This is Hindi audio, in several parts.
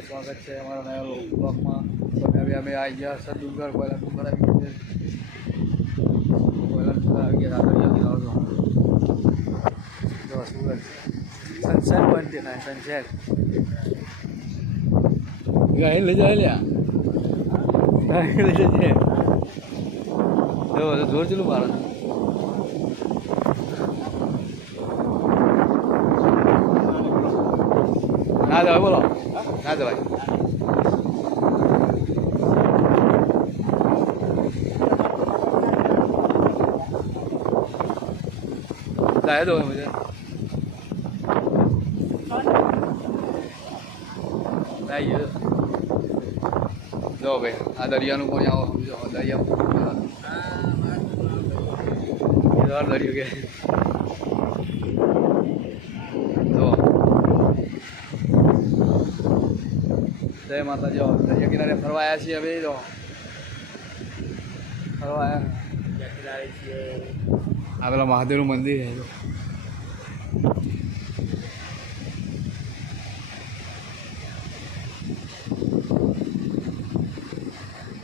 स्वागत है हमारा नया ब्लॉग में। तो अभी हमें आई गया सर डूंगर पहला डूंगर आ गया तो सूरज सनसेट बनते ना सनसेट गाय ले जाए लिया गाय ले जाए तो जोर चलो मारा ना जाए बोलो ना जाए जाए दो मुझे नहीं ये जो भाई आ दरिया नु को यहाँ जो दरिया इधर दरिया के तो जय माता जो दरिया किनारे फरवाया छी अभी जो फरवाया आ पेला महादेव मंदिर है जो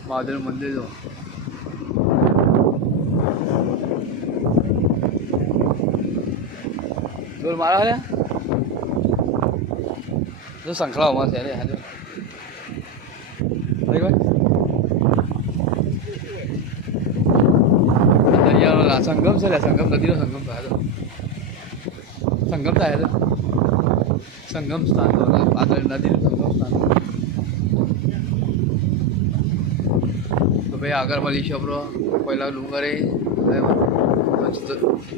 महादेव मंदिर जो जोर मारा है जो संखला हुआ से है जो देख भाई दरिया वाला संगम से संगम नदी का संगम है जो संगम है जो संगम स्थान आदर नदी संगम स्थान तो भाई आगर मळी शब्रो पहिला डूंगरे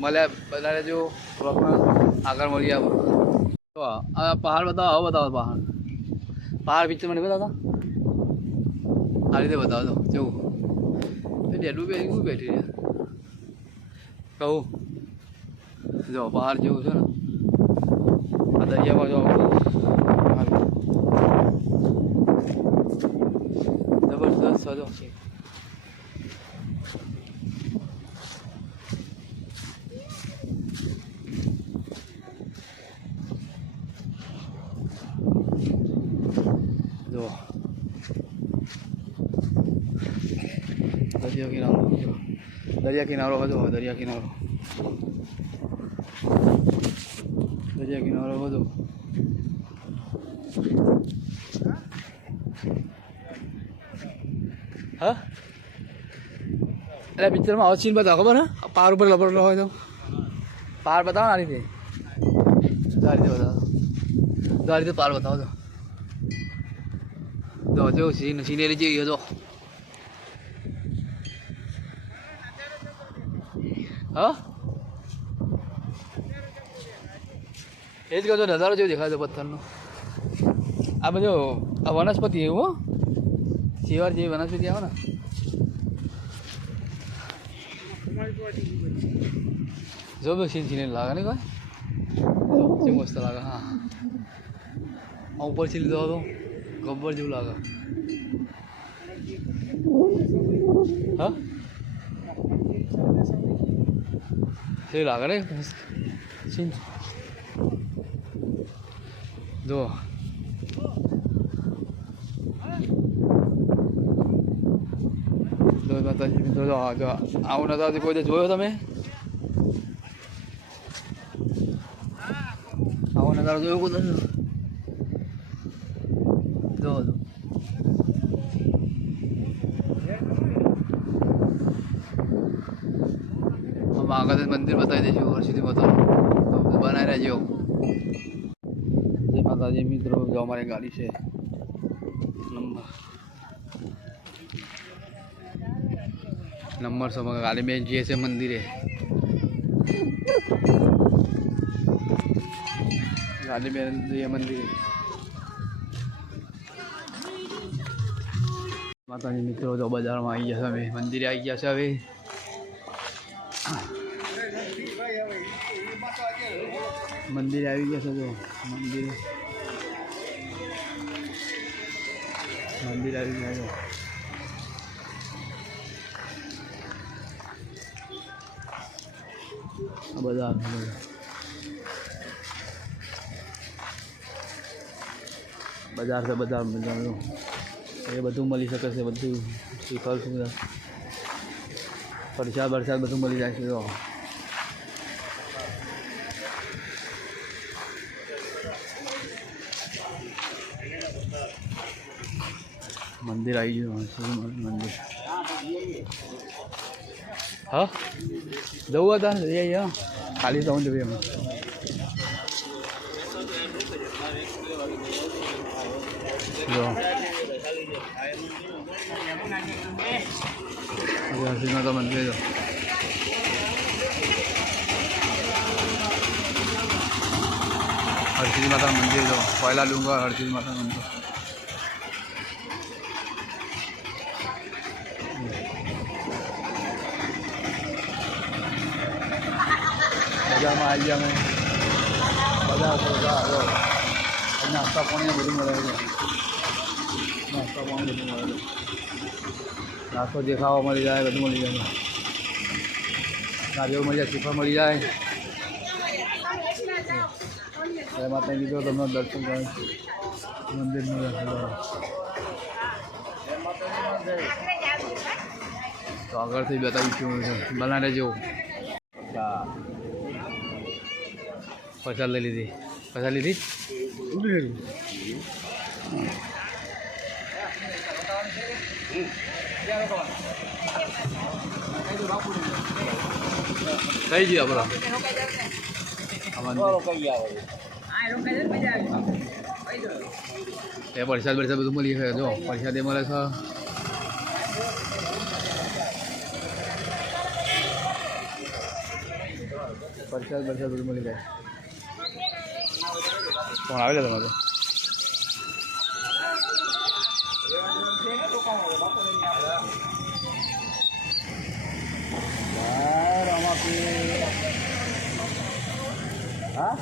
मले बताया जो आगर मळी तो पहाड़ बताओ आओ बताओ पहाड़ पहाड़ बीच में नहीं बताता आ रीते बताओ तो जो डेडू बैठी है कहूँ जो पहाड़ जो है ना दरिया पर जो जबरदस्त सजो जो दरिया किनारो हो जो दरिया किनारो हो जो हाँ अरे पिक्चर में और सीन बताओ खबर है पहाड़ ऊपर लपड़ रहा हो तो पहाड़ बताओ ना थे गाड़ी से बताओ गाड़ी से पहाड़ बताओ तो जो सीनरी चाहिए तो हाँ एज का जो नज़ारा जो दिखा दो पत्थर नो अब जो वनस्पति है वो सीवर जी वनस्पति है ना जो भी सीन लगा नहीं कोई मस्त लगा हाँ ऊपर सील दो गब्बर जो लगा हाँ सही लगा रे सीन दो આવો નજારો કોઈ જોયો તમે આવો નજારો જોયો કોઈ જો हम आगे मंदिर बताई दीजिए और सीधी बताओ तो बनाए रहिए जय माता जी मित्रों जो हमारी गाड़ी से नंबर सब गाड़ी में जैसे मंदिर है गाड़ी में ये मंदिर है माता जी मित्रों जो बाजार में आई गया सब मंदिर आई गया सब मंदिर आई गया सब मंदिर आई गया बाजार બજાર છે, બજાર એ બધું મળી શકે છે, બધું શ્રીફળ પ્રસાદ બરસાદ બધું મળી જાય છે. જો મંદિર આવી ગયું, મંદિર. હા જવું હતા ને જઈએ અહીંયા ખાલી થવું જોઈએ એમાં. જો હરસિદ્ધ માતા મંદિર. જો હરસિદ્ધ માતા મંદિર. જો પહેલા ડુંગર હરસિદ્ધ માતા મંદિર. બજારમાં આવી ગયા અમે. બજાર તો બજાર નાસ્તા પાણી બધું મળે છે. નાસ્તા પાણી બધું મળે છે. નાસ્તો જે ખાવા મળી જાય બધું મળી જાય. નારિયેળ મળી જાય, શ્રીફળ મળી જાય. એમાં ત્યાં લીધો તમને દર્શન કરે મંદિરનું દર્શન. તો આગળથી બતાવીશું બનાવે જેવું. પ્રસાદ લઈ લીધી. પ્રસાદ લીધી. થઈ ગયું એ પ્રસાદ બરસાદ બધું મળી છે. જો પ્રસાદ એ મળે છે. પ્રસાદ બરસાદ બધું મળી જાય. કોણ આવેલા તમારે? હા